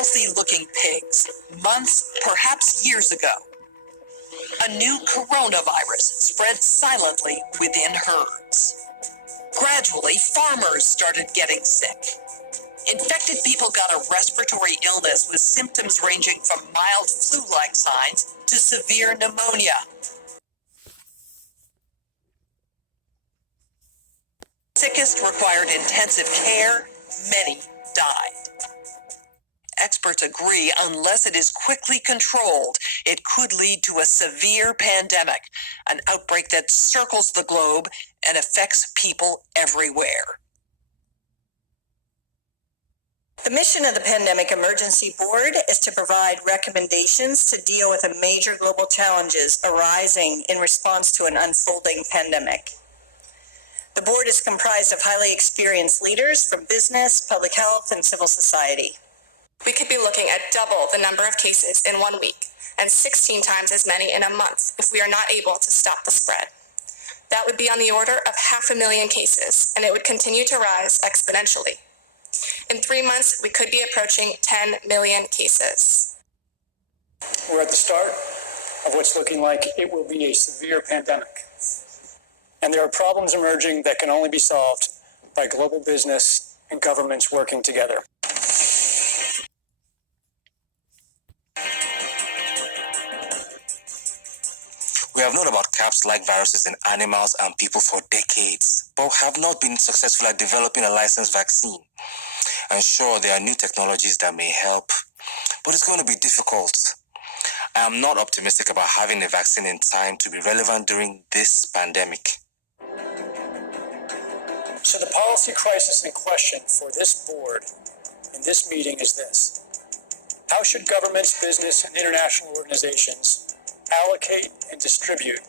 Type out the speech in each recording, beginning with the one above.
healthy-looking pigs months, perhaps years ago. A new coronavirus spread silently within herds. Gradually, farmers started getting sick. Infected people got a respiratory illness with symptoms ranging from mild flu-like signs to severe pneumonia. Sickest required intensive care, many died. Experts agree unless it is quickly controlled, it could lead to a severe pandemic, an outbreak that circles the globe and affects people everywhere. The mission of the Pandemic Emergency Board is to provide recommendations to deal with the major global challenges arising in response to an unfolding pandemic. The board is comprised of highly experienced leaders from business, public health, and civil society. We could be looking at double the number of cases in 1 week and 16 times as many in a month if we are not able to stop the spread. That would be on the order of 500,000 cases, and it would continue to rise exponentially. In 3 months, we could be approaching 10 million cases. We're at the start of what's looking like it will be a severe pandemic. And there are problems emerging that can only be solved by global business and governments working together. We have known about CAPS-like viruses in animals and people for decades, but have not been successful at developing a licensed vaccine. And sure, there are new technologies that may help, but it's going to be difficult. I am not optimistic about having a vaccine in time to be relevant during this pandemic. So the policy crisis in question for this board in this meeting is this: how should governments, business, and international organizations allocate and distribute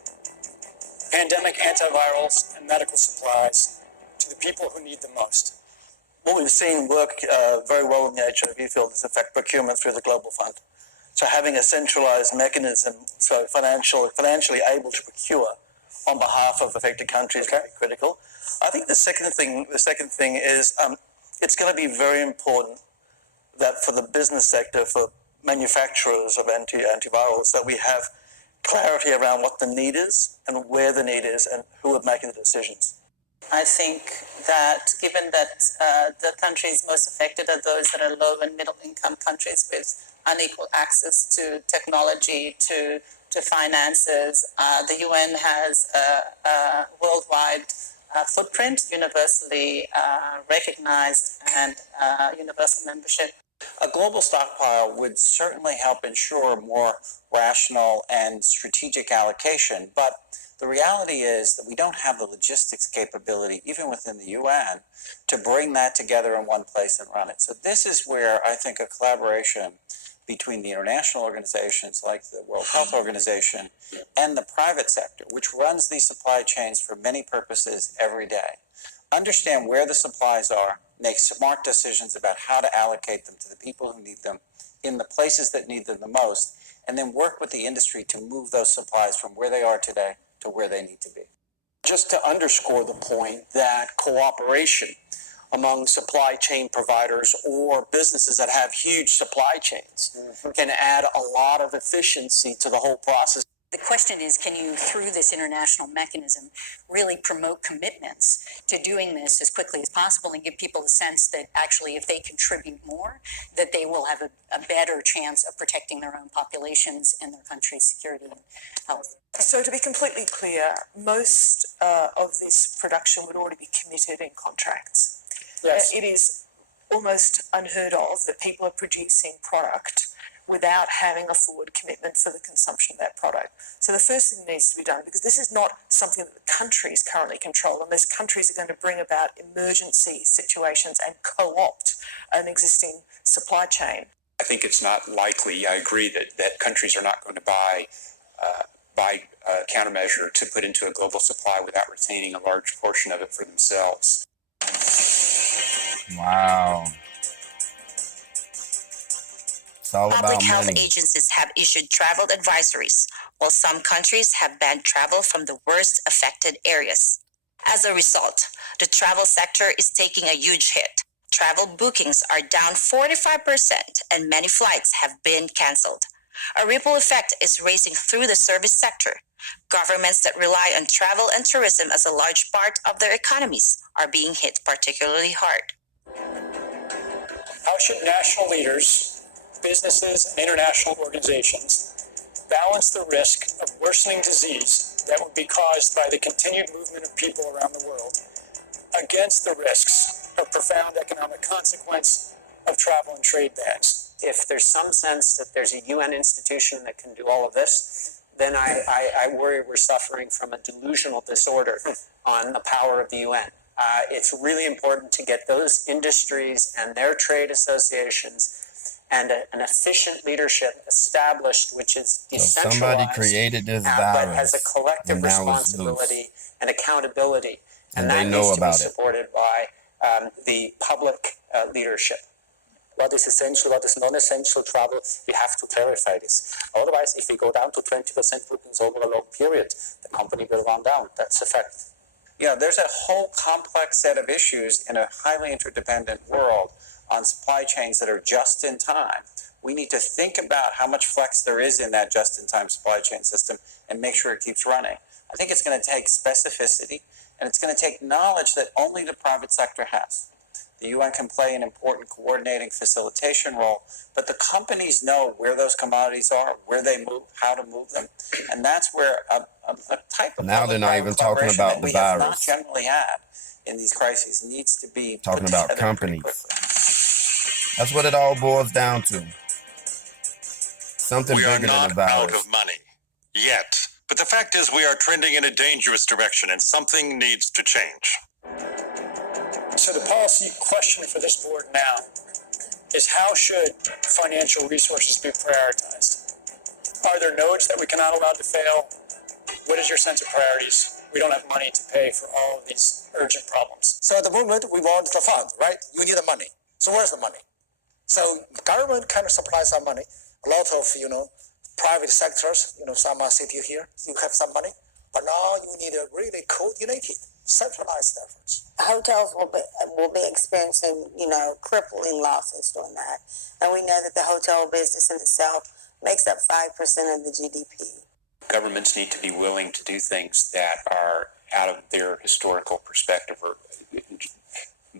pandemic antivirals and medical supplies to the people who need them most? What we've seen work very well in the HIV field is, in fact, procurement through the Global Fund. So having a centralized mechanism, so financially able to procure on behalf of affected countries, is very critical. I think the second thing is it's going to be very important that for the business sector, for manufacturers of antivirals, that we have clarity around what the need is and where the need is and who are making the decisions. I think that given that the countries most affected are those that are low and middle income countries with unequal access to technology, to finances, the UN has a worldwide footprint, universally recognized, and universal membership. A global stockpile would certainly help ensure more rational and strategic allocation, but the reality is that we don't have the logistics capability, even within the UN, to bring that together in one place and run it. So this is where I think a collaboration between the international organizations like the World Health Organization and the private sector, which runs these supply chains for many purposes every day, understand where the supplies are, make smart decisions about how to allocate them to the people who need them in the places that need them the most, and then work with the industry to move those supplies from where they are today to where they need to be. Just to underscore the point that cooperation among supply chain providers or businesses that have huge supply chains can add a lot of efficiency to the whole process. The question is, can you, through this international mechanism, really promote commitments to doing this as quickly as possible and give people a sense that actually if they contribute more, that they will have a better chance of protecting their own populations and their country's security and health. So to be completely clear, most of this production would already be committed in contracts. Yes. It is almost unheard of that people are producing product without having a forward commitment for the consumption of that product. So the first thing that needs to be done, because this is not something that the countries currently control, unless countries are going to bring about emergency situations and co-opt an existing supply chain. I think it's not likely, I agree, that countries are not going to buy a countermeasure to put into a global supply without retaining a large portion of it for themselves. Wow. Public health agencies have issued travel advisories, while some countries have banned travel from the worst affected areas. As a result, the travel sector is taking a huge hit. Travel bookings are down 45% and many flights have been canceled. A ripple effect is racing through the service sector. Governments that rely on travel and tourism as a large part of their economies are being hit particularly hard. How should national leaders, businesses, and international organizations balance the risk of worsening disease that would be caused by the continued movement of people around the world against the risks of profound economic consequence of travel and trade bans? If there's some sense that there's a UN institution that can do all of this, then I worry we're suffering from a delusional disorder on the power of the UN. It's really important to get those industries and their trade associations and an efficient leadership established, which is decentralized. Somebody created this virus, but has a collective and now it's responsibility and accountability, and that they know needs to be about it. supported by the public leadership. What is essential, what is non-essential travel, we have to clarify this. Otherwise, if we go down to 20% bookings over a long period, the company will run down. That's a fact. Yeah, there's a whole complex set of issues in a highly interdependent world on supply chains that are just in time. We need to think about how much flex there is in that just-in-time supply chain system and make sure it keeps running. I think it's going to take specificity, and it's going to take knowledge that only the private sector has. The UN can play an important coordinating facilitation role, but the companies know where those commodities are, where they move, how to move them, and that's where a type of now they're not even talking collaboration about that the we have not virus. generally had in these crises needs to be Talking put about together companies. pretty quickly. That's what it all boils down to. Something We are bigger than not the virus. out of money yet, but the fact is we are trending in a dangerous direction and something needs to change. So the policy question for this board now is, how should financial resources be prioritized? Are there nodes that we cannot allow to fail? What is your sense of priorities? We don't have money to pay for all of these urgent problems. So at the moment, we want the fund, right? You need the money. So where's the money? So government kind of supplies some money. A lot of, private sectors, some are sitting here, you have some money. But now you need a really coordinated, centralized efforts. Hotels will be experiencing, crippling losses doing that. And we know that the hotel business in itself makes up 5% of the GDP. Governments need to be willing to do things that are out of their historical perspective, or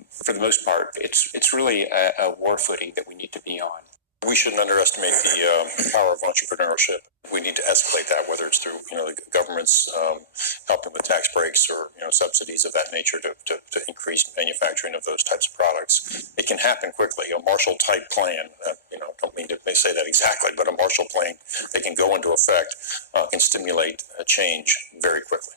for the most part, it's really a war footing that we need to be on. We shouldn't underestimate the power of entrepreneurship. We need to escalate that, whether it's through the government's helping with tax breaks or subsidies of that nature to increase manufacturing of those types of products. It can happen quickly. A Marshall-type plan, don't mean to say that exactly, but a Marshall plan that can go into effect can stimulate a change very quickly.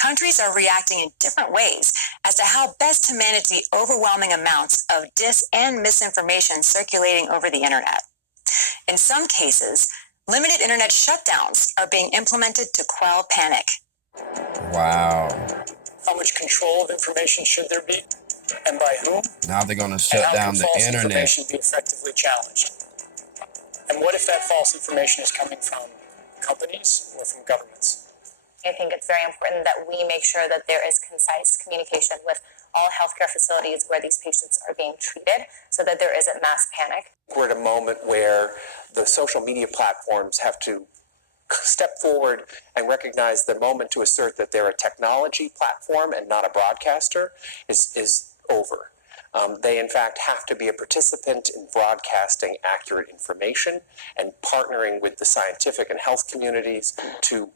Countries are reacting in different ways as to how best to manage the overwhelming amounts of and misinformation circulating over the internet. In some cases, limited internet shutdowns are being implemented to quell panic. Wow. How much control of information should there be, and by whom? Now they're going to shut down the false internet. Information be effectively challenged? And what if that false information is coming from companies or from governments? I think it's very important that we make sure that there is concise communication with all healthcare facilities where these patients are being treated so that there isn't mass panic. We're at a moment where the social media platforms have to step forward and recognize the moment to assert that they're a technology platform and not a broadcaster is over. They, in fact, have to be a participant in broadcasting accurate information and partnering with the scientific and health communities to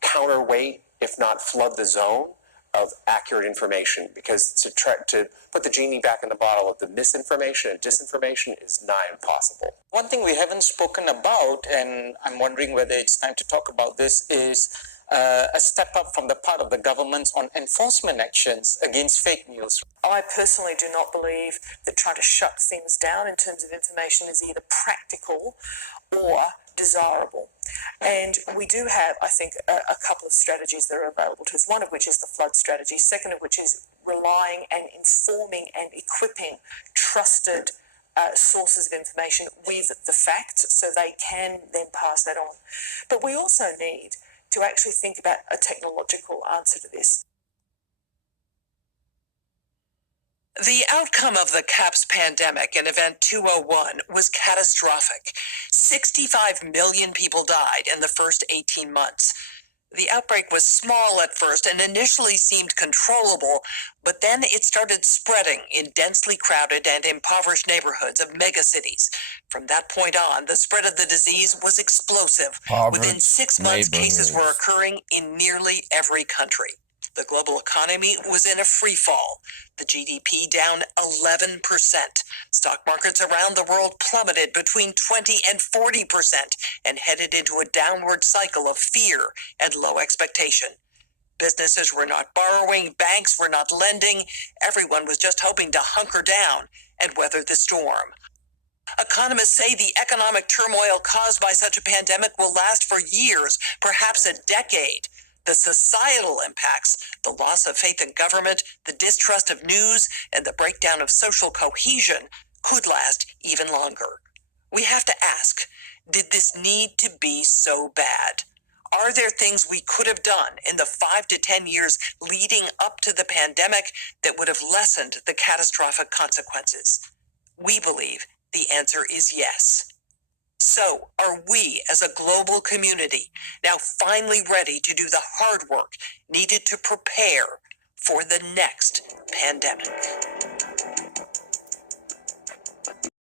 counterweight, if not flood the zone of accurate information, because to try to put the genie back in the bottle of the misinformation and disinformation is nigh impossible. One thing we haven't spoken about, and I'm wondering whether it's time to talk about this, is a step up from the part of the governments on enforcement actions against fake news. I personally do not believe that trying to shut things down in terms of information is either practical or desirable. And we do have, I think, a couple of strategies that are available to us, one of which is the flood strategy, second of which is relying and informing and equipping trusted sources of information with the facts so they can then pass that on. But we also need to actually think about a technological answer to this. The outcome of the CAPS pandemic in Event 201 was catastrophic. 65 million people died in the first 18 months. The outbreak was small at first and initially seemed controllable, but then it started spreading in densely crowded and impoverished neighborhoods of megacities. From that point on, the spread of the disease was explosive. Within 6 months, cases were occurring in nearly every country. The global economy was in a free fall. The GDP down 11%. Stock markets around the world plummeted between 20 and 40% and headed into a downward cycle of fear and low expectation. Businesses were not borrowing, banks were not lending. Everyone was just hoping to hunker down and weather the storm. Economists say the economic turmoil caused by such a pandemic will last for years, perhaps a decade. The societal impacts, the loss of faith in government, the distrust of news, and the breakdown of social cohesion could last even longer. We have to ask, did this need to be so bad? Are there things we could have done in the 5 to 10 years leading up to the pandemic that would have lessened the catastrophic consequences? We believe the answer is yes. So, are we as a global community now finally ready to do the hard work needed to prepare for the next pandemic?